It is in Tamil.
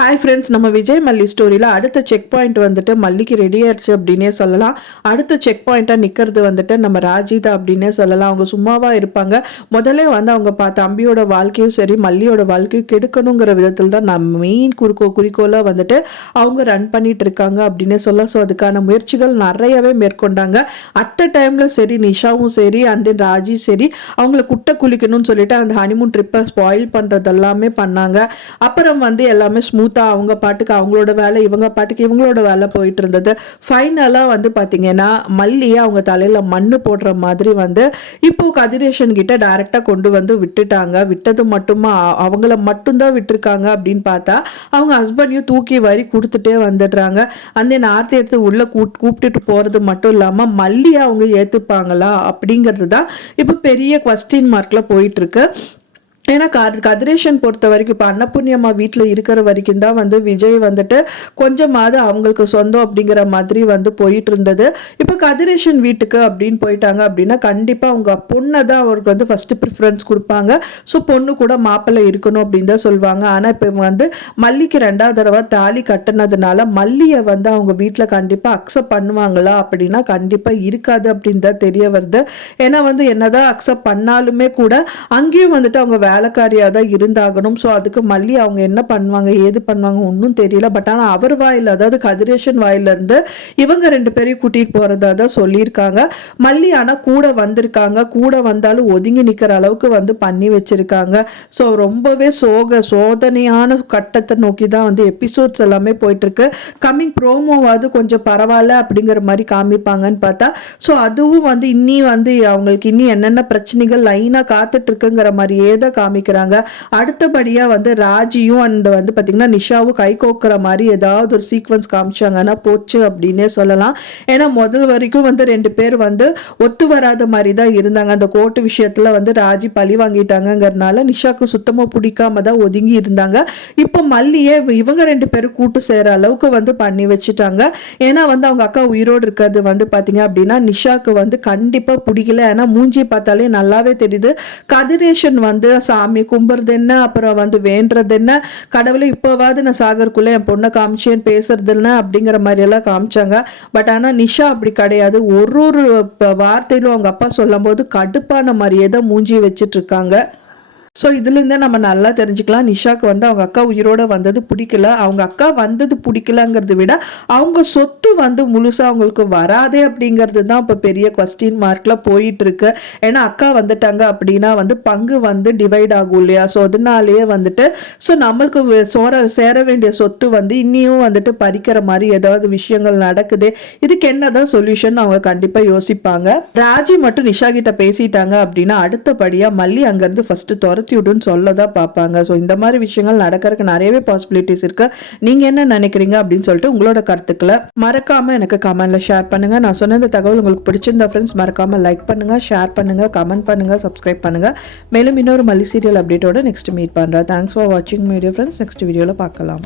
ஹாய் ஃப்ரெண்ட்ஸ், நம்ம விஜய் மல்லி ஸ்டோரியில் அடுத்த செக் பாயிண்ட் வந்துட்டு மல்லிக்கு ரெடி ஆயிடுச்சு அப்படின்னே சொல்லலாம். அடுத்த செக் பாயிண்ட்டாக நிற்கிறது வந்துட்டு நம்ம ராஜிதா அப்படின்னே சொல்லலாம். அவங்க சும்மாவாக இருப்பாங்க. முதல்ல வந்து அவங்க தம்பியோட வாழ்க்கையும் சரி மல்லியோட வாழ்க்கையும் கெடுக்கணுங்கிற விதத்தில் தான் நம்ம மெயின் குறிக்கோளாக வந்துட்டு அவங்க ரன் பண்ணிட்டு இருக்காங்க அப்படின்னே சொல்லலாம். ஸோ அதுக்கான முயற்சிகள் நிறையவே மேற்கொண்டாங்க. அட் அ டைமில் சரி நிஷாவும் சரி அந்த ராஜி சரி அவங்கள குட்டை குளிக்கணும்னு சொல்லிட்டு அந்த ஹனிமூன் ட்ரிப்பை ஸ்பாயில் பண்ணுறது எல்லாமே பண்ணாங்க. அப்புறம் வந்து எல்லாமே ஸ்மூத்தாக அவங்க பாட்டுக்கு அவங்களோட வேலை இவங்க பாட்டுக்கு இவங்களோட வேலை போயிட்டு இருந்தது. ஃபைனலாக வந்து பார்த்தீங்கன்னா மல்லியை அவங்க தலையில் மண்ணு போடுற மாதிரி வந்து இப்போ கதிரேஷன் கிட்ட டைரெக்டாக கொண்டு வந்து விட்டுட்டாங்க. விட்டது மட்டுமா அவங்கள மட்டும்தான் விட்டுருக்காங்க அப்படின்னு பார்த்தா அவங்க ஹஸ்பண்டையும் தூக்கி வாரி கொடுத்துட்டே வந்துடுறாங்க. அந்த ஆர்த்தி எடுத்து உள்ள கூப்பிட்டுட்டு போகிறது மட்டும் இல்லாமல் மல்லியை அவங்க ஏற்றுப்பாங்களா அப்படிங்கிறது தான் இப்போ பெரிய குவஸ்டின் மார்க்கில் போயிட்டு இருக்கு. ஏன்னா கதிரேஷன் பொறுத்த வரைக்கும் இப்போ அன்னபூர்ணியம்மா வீட்டில் இருக்கிற வரைக்கும் தான் வந்து விஜய் வந்துட்டு கொஞ்சமாவது அவங்களுக்கு சொந்தம் அப்படிங்கிற மாதிரி வந்து போயிட்டு இருந்தது. இப்போ கதிரேஷன் வீட்டுக்கு அப்படின்னு போயிட்டாங்க அப்படின்னா கண்டிப்பாக அவங்க பொண்ணை தான் அவருக்கு வந்து ஃபர்ஸ்ட் ப்ரிஃபரன்ஸ் கொடுப்பாங்க. ஸோ பொண்ணு கூட மாப்பிள்ளை இருக்கணும் அப்படின்னு தான் சொல்லுவாங்க. ஆனால் இப்போ வந்து மல்லிக்கு 2வது தடவை தாலி கட்டினதுனால மல்லியை வந்து அவங்க வீட்டில் கண்டிப்பாக அக்செப்ட் பண்ணுவாங்களா அப்படின்னா கண்டிப்பாக இருக்காது அப்படின்னு தான் தெரிய வருது. ஏன்னா வந்து என்னதான் அக்செப்ட் பண்ணாலுமே கூட அங்கேயும் வந்துட்டு அவங்க வேலைக்காரியாக தான் இருந்தாகணும். ஸோ அதுக்கு மல்லி அவங்க என்ன பண்ணுவாங்க ஏது பண்ணுவாங்க ஒன்றும் தெரியல. பட் ஆனால் அவர் வாயில் அதாவது கதிரேஷன் வாயிலிருந்து இவங்க 2 பேரையும் கூட்டிகிட்டு போகிறதா தான் சொல்லியிருக்காங்க. மல்லி ஆனால் கூட வந்திருக்காங்க. கூட வந்தாலும் ஒதுங்கி நிற்கிற அளவுக்கு வந்து பண்ணி வச்சிருக்காங்க. ஸோ ரொம்பவே சோதனையான கட்டத்தை நோக்கி தான் வந்து எபிசோட்ஸ் எல்லாமே போயிட்டுருக்கு. கம்மிங் ப்ரோமோவாவது கொஞ்சம் பரவாயில்ல அப்படிங்கிற மாதிரி காமிப்பாங்கன்னு பார்த்தா ஸோ அதுவும் வந்து இன்னி வந்து அவங்களுக்கு இன்னி என்னென்ன பிரச்சனைகள் லைனாக காத்துட்டு இருக்குங்கிற மாதிரியே தான் காமிக்கிறாங்க. அடுத்தபடியா வந்து ராஜியும் அண்ட் வந்து பாத்தீங்கன்னா நிஷாவும் கை கோக்குற மாதிரி ஏதாவது ஒரு சீக்வன்ஸ் காமிச்சாங்கன்னா போச்சு அப்படின்னே சொல்லலாம். ஏன்னா முதல் வரைக்கும் வந்து 2 பேர் வந்து ஒத்து வராத மாதிரி தான் இருந்தாங்க. அந்த கோர்ட்டு விஷயத்துல வந்து ராஜி பழி வாங்கிட்டாங்கிறதுனால நிஷாக்கு சுத்தமா பிடிக்காம தான் ஒதுங்கி இருந்தாங்க. இப்போ மல்லியே இவங்க 2 பேரும் கூட்டு சேர அளவுக்கு வந்து பண்ணி வச்சுட்டாங்க. ஏன்னா வந்து அவங்க அக்கா உயிரோடு இருக்கிறது வந்து பாத்தீங்க அப்படின்னா நிஷாக்கு வந்து கண்டிப்பா பிடிக்கல. ஏன்னா மூஞ்சி பார்த்தாலே நல்லாவே தெரியுது. கதிரேஷன் வந்து சாமி கும்புறது என்ன அப்புறம் வந்து வேண்டது என்ன கடவுளை இப்போவாது நான் சாகருக்குள்ள என் பொண்ணை காமிச்சேன்னு பேசுறது என்ன அப்படிங்கிற மாதிரி எல்லாம் காமிச்சாங்க. பட் ஆனால் நிஷா அப்படி கிடையாது. ஒரு வார்த்தையிலும் அவங்க அப்பா சொல்லும் போது கடுப்பான மாதிரியே தான் மூஞ்சி வச்சிட்டு இருக்காங்க. ஸோ இதுலேருந்தே நம்ம நல்லா தெரிஞ்சுக்கலாம் நிஷாக்கு வந்து அவங்க அக்கா உயிரோட வந்தது பிடிக்கல. அவங்க அக்கா வந்தது பிடிக்கலங்கிறத விட அவங்க சொத்து வந்து முழுசாக அவங்களுக்கு வராதே அப்படிங்கிறது தான் இப்போ பெரிய குவஸ்டின் மார்க்கில் போயிட்டு இருக்கு. ஏன்னா அக்கா வந்துட்டாங்க அப்படின்னா வந்து பங்கு வந்து டிவைட் ஆகும் இல்லையா. ஸோ அதனாலேயே வந்துட்டு ஸோ நம்மளுக்கு சேர வேண்டிய சொத்து வந்து இன்னியும் வந்துட்டு பறிக்கிற மாதிரி ஏதாவது விஷயங்கள் நடக்குது. இதுக்கு என்னதான் சொல்யூஷன் அவங்க கண்டிப்பாக யோசிப்பாங்க. ராஜி மட்டும் நிஷா கிட்ட பேசிட்டாங்க அப்படின்னா அடுத்தபடியாக மல்லி அங்கேருந்து ஃபர்ஸ்ட் துரத்திவிடுன்னு சொல்லதான் பார்ப்பாங்க. ஸோ இந்த மாதிரி விஷயங்கள் நடக்கிறதுக்கு நிறையவே பாசிபிலிட்டிஸ் இருக்கு. நீங்க என்ன நினைக்கிறீங்க அப்படின்னு சொல்லிட்டு உங்களோட கருத்துக்களை மறக்காம எனக்கு கமெண்ட்ல ஷேர் பண்ணுங்க. நான் சொன்ன இந்த தகவல் உங்களுக்கு பிடிச்சிருந்தா ஃப்ரெண்ட்ஸ் மறக்காம லைக் பண்ணுங்க, ஷேர் பண்ணுங்க, கமெண்ட் பண்ணுங்க, சப்ஸ்கிரைப் பண்ணுங்க. மேலும் இன்னொரு மல்லி சீரியல் அப்டேட்டோட நெக்ஸ்ட் மீட் பண்றேன். தேங்க்ஸ் ஃபார் வாட்சிங் வீடியோ ஃப்ரெண்ட்ஸ். நெக்ஸ்ட் வீடியோல பார்க்கலாம்.